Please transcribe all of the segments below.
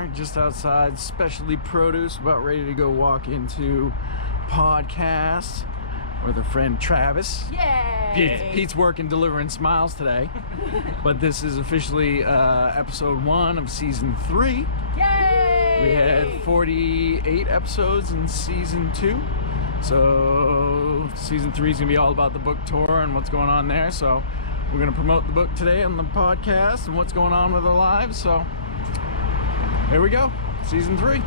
are just outside Specialty Produce, about ready to go walk into podcast with our friend Travis. Yay! Pete's working delivering smiles today. But this is officially episode 1 of season 3. Yay! We had 48 episodes in season 2. So season 3 is gonna be all about the book tour and what's going on there. So we're gonna promote the book today on the podcast and what's going on with our lives. So here we go, season 3.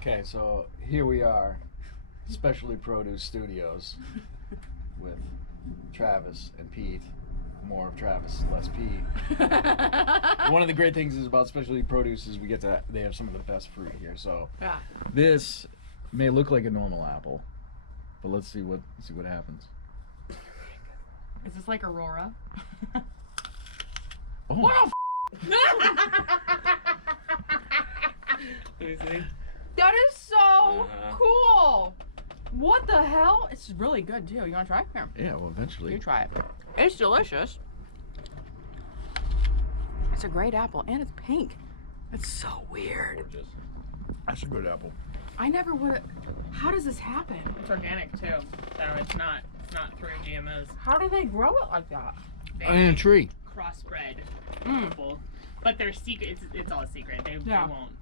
Okay, so here we are, Specialty Produce Studios with Travis and Pete. More of Travis, less Pete. One of the great things is about Specialty Produce is they have some of the best fruit here. So Yeah. this may look like a normal apple, but let's see what happens. Is this like Aurora? Oh. What Let me see. That is so cool! What the hell? It's really good too. You wanna try? Here. Yeah, well, eventually. You try it. It's delicious. It's a great apple and it's pink. It's so weird. Gorgeous. That's a good apple. I never would. How does this happen? It's organic too, so it's not through GMOs. How do they grow it like that? They In a tree. crossbred Mm. people, but they're secret. It's all a secret. They won't.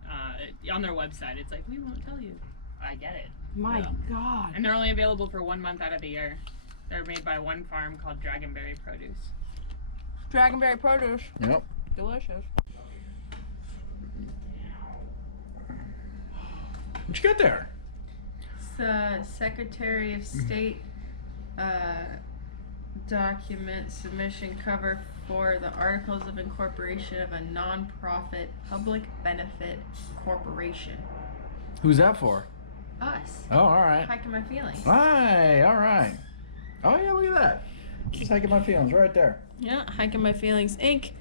On their website, it's like we won't tell you. I get it. My Yeah. God. And they're only available for 1 month out of the year. They're made by one farm called Dragonberry Produce. Dragonberry Produce. Yep. Delicious. What you got there? It's the Secretary of State document submission cover for the Articles of Incorporation of a non-profit public benefit corporation. Who's that for? Us. Oh, all right. Hiking my feelings. Hi, all right. Oh yeah, look at that. Just hiking my feelings right there. Yeah, Hiking My Feelings Inc.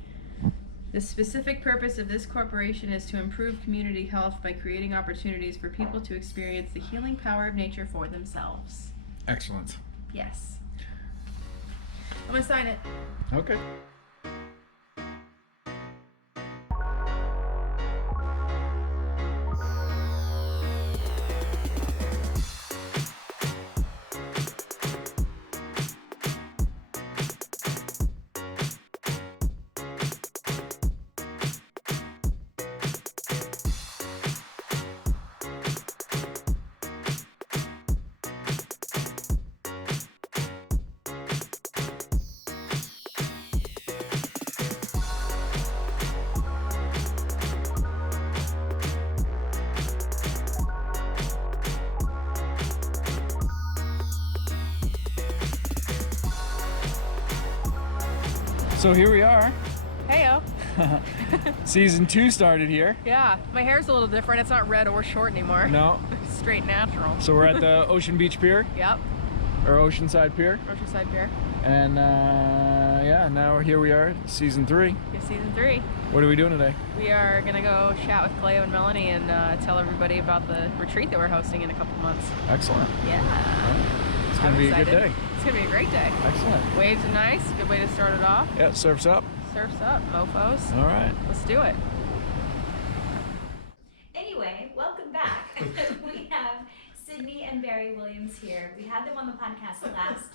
The specific purpose of this corporation is to improve community health by creating opportunities for people to experience the healing power of nature for themselves. Excellent. Yes. I'm gonna sign it. Okay. So here we are. Heyo. Season 2 started here. Yeah. My hair's a little different. It's not red or short anymore. No. It's straight natural. So we're at the Ocean Beach Pier, Yep. or Oceanside Pier. Oceanside Pier. And yeah, now here we are, season 3. Yeah, season 3. What are we doing today? We are gonna go chat with Cleo and Melanie and tell everybody about the retreat that we're hosting in a couple months. Excellent. Yeah. It's gonna be a good day. It's gonna be a great day. Excellent. Waves are nice. Good way to start it off. Yeah, surf's up. Surf's up, mofos. All right. Let's do it. Anyway, welcome back. We have Sydney and Barry Williams here. We had them on the podcast last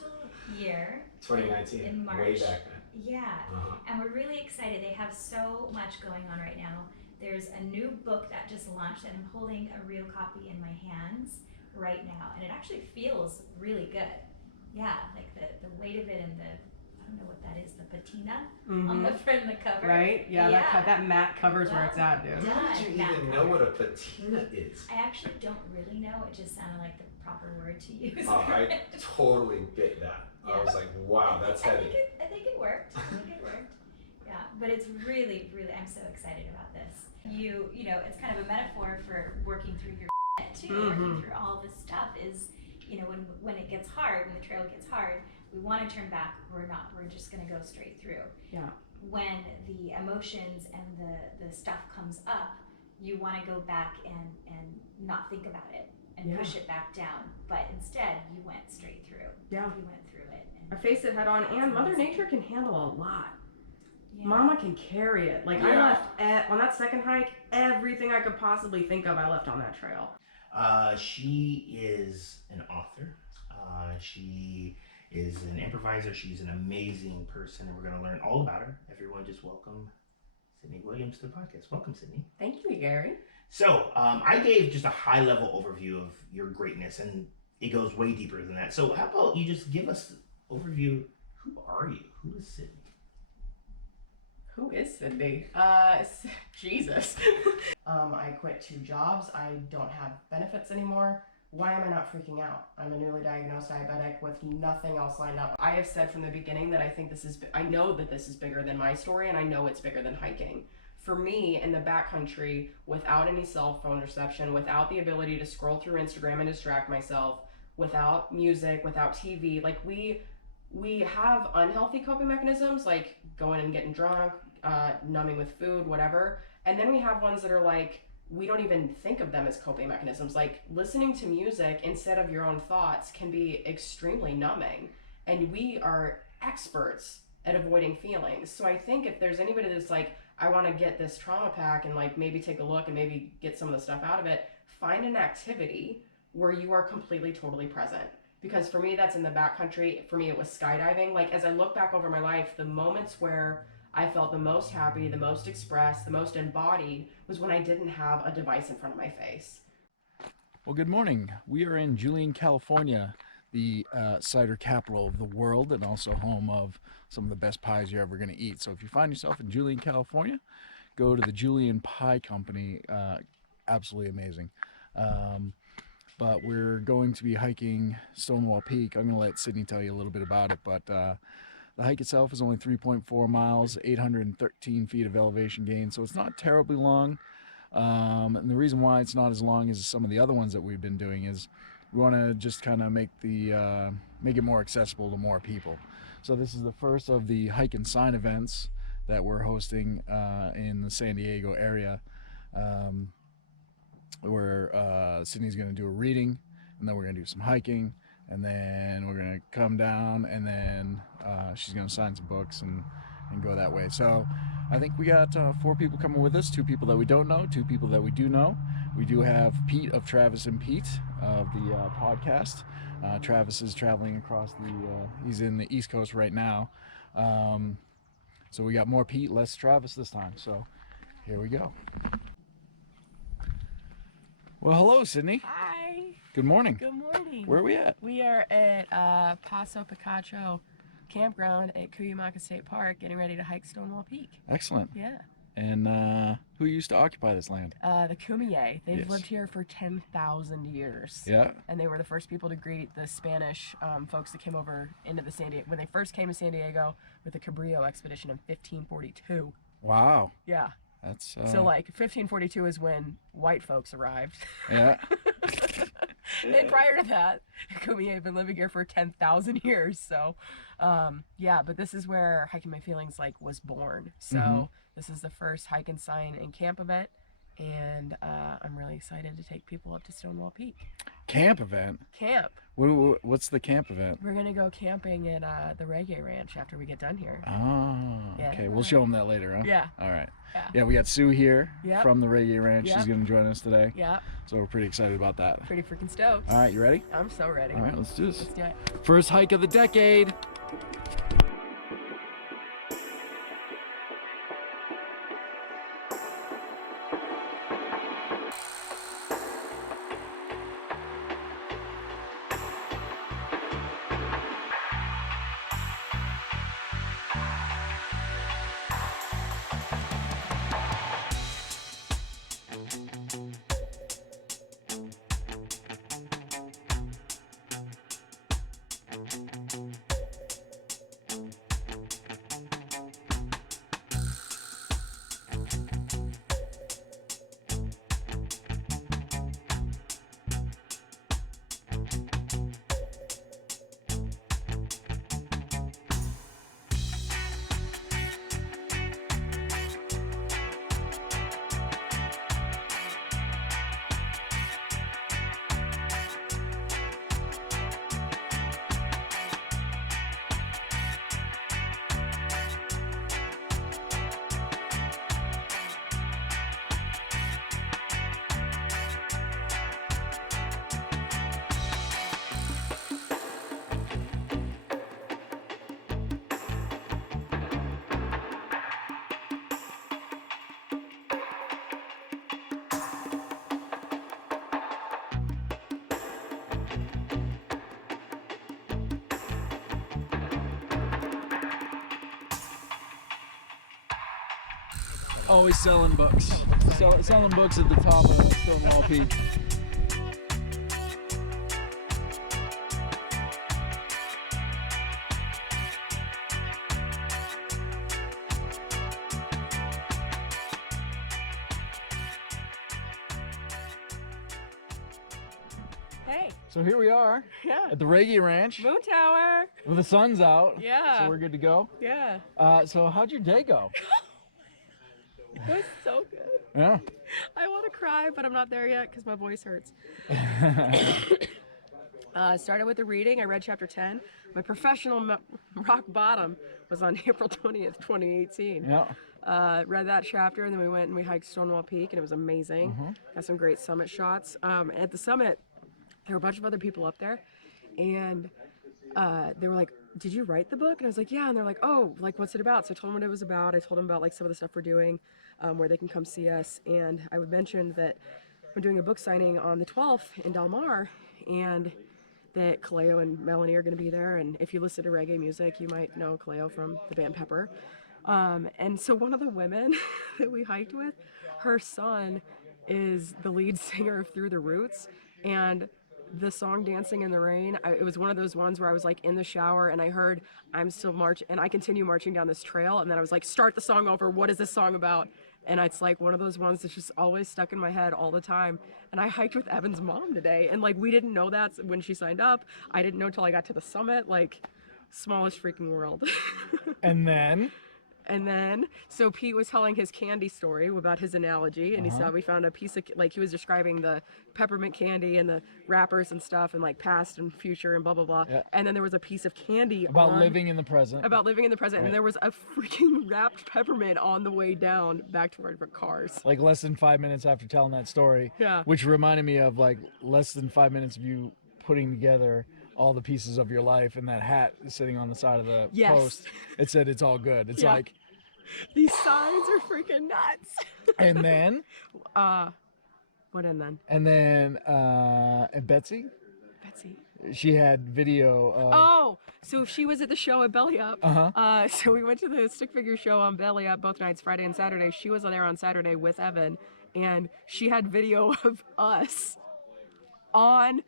year. 2019. In March. Way back then. Yeah. Uh-huh. And we're really excited. They have so much going on right now. There's a new book that just launched, and I'm holding a real copy in my hands right now. And it actually feels really good. Yeah, like the weight of it and the, I don't know what that is, the patina on the front of the cover. Right? Yeah, that matte covers where it's at, dude. How did you even know what a patina is? I actually don't really know. It just sounded like the proper word to use. Oh, I totally bit that. Yeah. I was like, wow, that's heavy. I think it worked. Yeah, but it's really, I'm so excited about this. You know, it's kind of a metaphor for working through your too, working through all this stuff is, you know, when it gets hard, when the trail gets hard, we want to turn back, we're not. We're just going to go straight through. Yeah. When the emotions and the stuff comes up, you want to go back and not think about it and push it back down. But instead, you went straight through. Yeah. You went through it. I face it head on, and Mother Nature can handle a lot. Yeah. Mama can carry it. Like, I left on that second hike, everything I could possibly think of, I left on that trail. She is an author. She is an improviser. She's an amazing person, and we're going to learn all about her. Everyone just welcome Sydney Williams to the podcast. Welcome, Sydney. Thank you, Gary. So I gave just a high-level overview of your greatness, and it goes way deeper than that. So how about you just give us an overview. Who are you? Who is Sydney? Who is Sydney? Jesus. I quit 2 jobs. I don't have benefits anymore. Why am I not freaking out? I'm a newly diagnosed diabetic with nothing else lined up. I have said from the beginning that I know that this is bigger than my story, and I know it's bigger than hiking. For me, in the backcountry, without any cell phone reception, without the ability to scroll through Instagram and distract myself, without music, without TV, like we have unhealthy coping mechanisms, like going and getting drunk, numbing with food, whatever. And then we have ones that are like, we don't even think of them as coping mechanisms. Like listening to music instead of your own thoughts can be extremely numbing. And we are experts at avoiding feelings. So I think if there's anybody that's like, I want to get this trauma pack and like maybe take a look and maybe get some of the stuff out of it, find an activity where you are completely, totally present. Because for me, that's in the backcountry. For me, it was skydiving. Like as I look back over my life, the moments where I felt the most happy, the most expressed, the most embodied was when I didn't have a device in front of my face. Well, good morning. We are in Julian, California, the cider capital of the world, and also home of some of the best pies you're ever going to eat. So if you find yourself in Julian, California, go to the Julian Pie Company. Absolutely amazing. But we're going to be hiking Stonewall Peak. I'm going to let Sydney tell you a little bit about it, but the hike itself is only 3.4 miles, 813 feet of elevation gain, so it's not terribly long. And the reason why it's not as long as some of the other ones that we've been doing is we want to just kind of make it more accessible to more people. So this is the first of the hike and sign events that we're hosting in the San Diego area, where Sydney's going to do a reading, and then we're going to do some hiking, and then we're going to come down, and then she's going to sign some books and go that way. So I think we got 4 people coming with us, 2 people that we don't know, 2 people that we do know. We do have Pete of Travis and Pete of the podcast. Travis is traveling across he's in the East Coast right now. So we got more Pete, less Travis this time. So here we go. Well, hello, Sydney. Hi. Good morning. Good morning. Where are we at? We are at Paso Picacho campground at Cuyamaca State Park, getting ready to hike Stonewall Peak. Excellent. Yeah. And who used to occupy this land? The Kumeyaay. They've Yes. lived here for 10,000 years. Yeah. And they were the first people to greet the Spanish folks that came over into the San Diego, when they first came to San Diego with the Cabrillo expedition in 1542. Wow. Yeah. That's So like 1542 is when white folks arrived. yeah. And prior to that, Kumeyaay had been living here for 10,000 years. So, yeah, but this is where Hiking My Feelings was born. So this is the first hike and sign and camp event, and I'm really excited to take people up to Stonewall Peak. Camp event? Camp. What's the camp event? We're gonna go camping at the Reggae Ranch after we get done here. Oh, Yeah. okay. We'll show them that later, huh? Yeah. All right. Yeah. Yeah, we got Sue here Yep. from the Reggae Ranch. Yep. She's going to join us today. Yeah. So we're pretty excited about that. Pretty freaking stoked. All right, you ready? I'm so ready. All right, let's do this. Let's do it. First hike of the decade. Always selling books. Selling books at the top of Stonewall Peak. Hey. So here we are Yeah. at the Reggae Ranch. Moon Tower. Well, the sun's out. Yeah. So we're good to go. Yeah. So how'd your day go? It was so good. Yeah. I want to cry, but I'm not there yet because my voice hurts. Started with the reading. I read chapter 10. My professional rock bottom was on April 20th, 2018. Yeah. Read that chapter, and then we went and we hiked Stonewall Peak, and it was amazing. Got some great summit shots. At the summit, there were a bunch of other people up there, and they were like, "Did you write the book?" And I was like, "Yeah." And they're like, "Oh, like what's it about?" So I told them what it was about. I told them about like some of the stuff we're doing, where they can come see us. And I would mention that we're doing a book signing on the 12th in Del Mar, and that Kaleo and Melanie are going to be there. And if you listen to reggae music, you might know Kaleo from the band Pepper. And so one of the women that we hiked with, her son is the lead singer of Through the Roots, and the song Dancing in the Rain, it was one of those ones where I was like in the shower and I heard I'm still marching, and I continue marching down this trail, and then I was like, start the song over, what is this song about? And it's like one of those ones that's just always stuck in my head all the time. And I hiked with Evan's mom today, and like we didn't know that when she signed up. I didn't know till I got to the summit. Like, smallest freaking world. And then So Pete was telling his candy story about his analogy, and he said we found a piece of, like, he was describing the peppermint candy and the wrappers and stuff, and like past and future and blah blah blah. Yeah. And then there was a piece of candy about living in the present. about living in the present, Right. and there was a freaking wrapped peppermint on the way down back to our cars. Like less than 5 minutes after telling that story. Yeah. Which reminded me of like less than 5 minutes of you putting together all the pieces of your life, and that hat sitting on the side of the Yes. post. It said it's all good. It's Yeah. like, These signs are freaking nuts. and then What and then? and Betsy, she had video of Oh, so she was at the show at Belly Up. So we went to the stick figure show on Belly Up both nights, Friday and Saturday. She was there on Saturday with Evan, and she had video of us on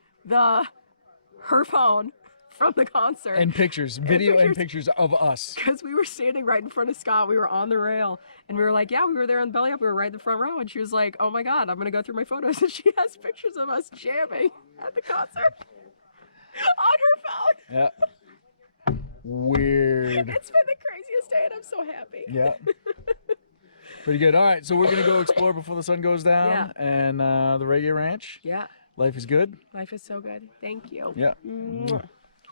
her phone from the concert. and pictures, video and pictures. pictures of us. Because we were standing right in front of Scott. We were on the rail, and we were like, yeah, we were there on Belly Up. We were right in the front row. And she was like, oh my God, I'm going to go through my photos. And she has pictures of us jamming at the concert on her phone. Yeah. Weird. It's been the craziest day, and I'm so happy. Yeah. Pretty good. All right, so we're gonna go explore before the sun goes down. Yeah. And the Reggae Ranch. Yeah. Life is good. Life is so good. Thank you. Yeah. Mwah.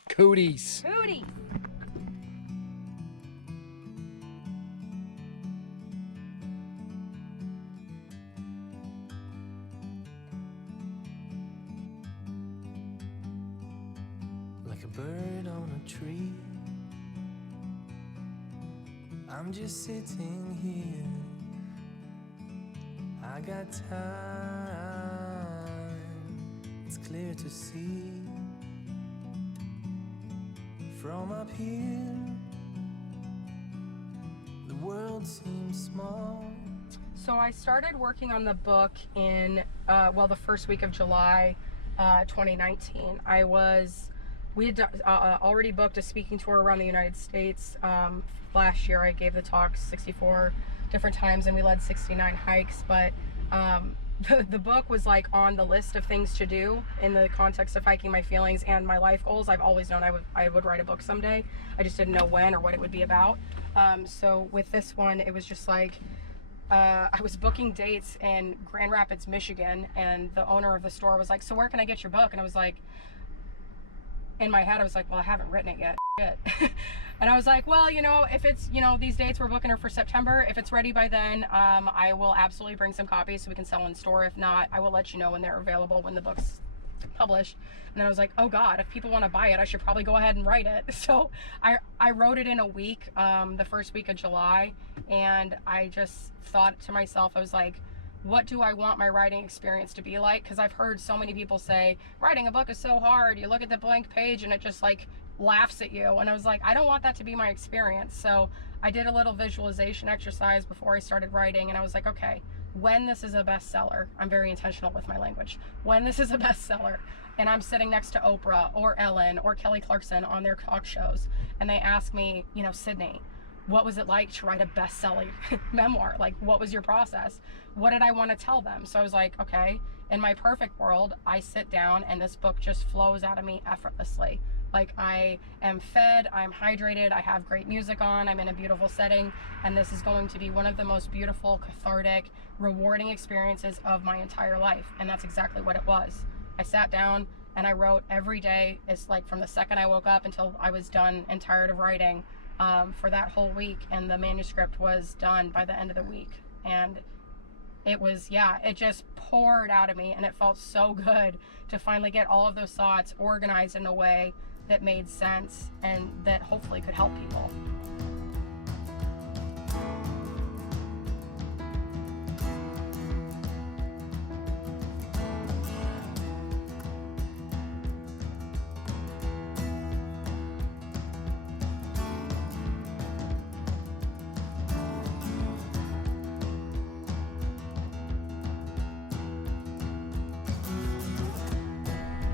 Cooties. Hootie. Like a bird on a tree, I'm just sitting here. I got time, it's clear to see. From up here, the world seems small. So I started working on the book in, the first week of July 2019. We had already booked a speaking tour around the United States. Last year I gave the talk 64 different times, and we led 69 hikes, but the book was like on the list of things to do in the context of hiking my feelings and my life goals. I've always known I would write a book someday. I just didn't know when or what it would be about. So with this one, it was just like, I was booking dates in Grand Rapids, Michigan, and the owner of the store was like, so where can I get your book? And I was like, in my head, I was like, well, I haven't written it yet. Shit. And I was like, well, if it's, these dates, we're booking her for September. If it's ready by then, I will absolutely bring some copies so we can sell in store. If not, I will let you know when they're available, when the book's published. And then I was like, oh God, if people want to buy it, I should probably go ahead and write it. So I wrote it in a week, the first week of July. And I just thought to myself, I was like, what do I want my writing experience to be like? Because I've heard so many people say, writing a book is so hard. You look at the blank page and it just like laughs at you. And I was like, I don't want that to be my experience. So I did a little visualization exercise before I started writing, and I was like, okay, when this is a bestseller, I'm very intentional with my language. When this is a bestseller and I'm sitting next to Oprah or Ellen or Kelly Clarkson on their talk shows, and they ask me, you know, Sydney, what was it like to write a best-selling memoir? Like, what was your process? What did I want to tell them? So I was like, okay, in my perfect world, I sit down and this book just flows out of me effortlessly. Like, I am fed, I'm hydrated, I have great music on, I'm in a beautiful setting, and this is going to be one of the most beautiful, cathartic, rewarding experiences of my entire life. And that's exactly what it was. I sat down and I wrote every day. It's like from the second I woke up until I was done and tired of writing for that whole week, and the manuscript was done by the end of the week. And it was, yeah, it just poured out of me, and it felt so good to finally get all of those thoughts organized in a way that made sense and that hopefully could help people.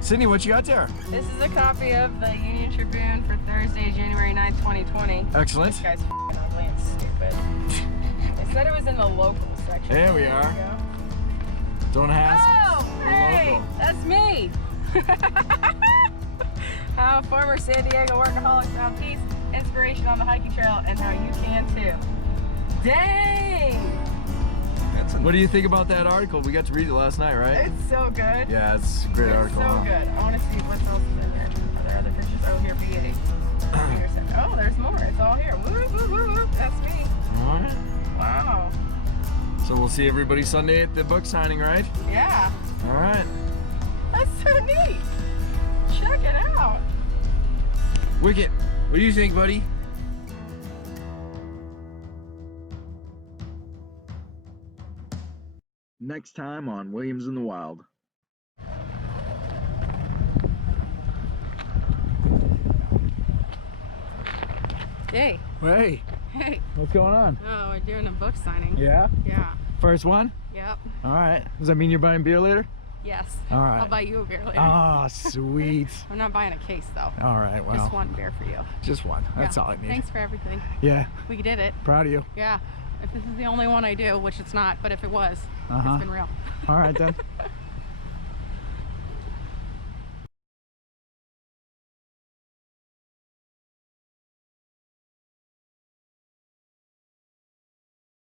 Sydney, what you got there? This is a copy of the Union Tribune for Thursday, January 9th, 2020. Excellent. This guy's f***ing ugly and stupid. They said it was in the local section. There we are. Don't hassle. Oh, hey, local. that's me. How former San Diego workaholic found peace, inspiration on the hiking trail, and how you can too. Dang! What do you think about that article? We got to read it last night, right? It's so good. Yeah, it's a great article. So huh? good. I want to see what else is in there. Are there other pictures? Oh, here, beauty. Oh, there's more. It's all here. Woo, woo, woo, woo. That's me. All right. Wow. So we'll see everybody Sunday at the book signing, right? Yeah. All right. That's so neat. Check it out. Wicket, what do you think, buddy? Next time on Williams in the Wild. Hey. Hey, Hey. what's going on? Oh, we're doing a book signing. Yeah? Yeah. First one? Yep. All right. Does that mean you're buying beer later? Yes. All right. I'll buy you a beer later. Ah, sweet. I'm not buying a case though. All right, well. Just one beer for you. Just one. That's Yeah. all I need. Thanks for everything. Yeah, We did it. proud of you. Yeah. If this is the only one I do, which it's not, but if it was, Uh-huh. it's been real. All right, then.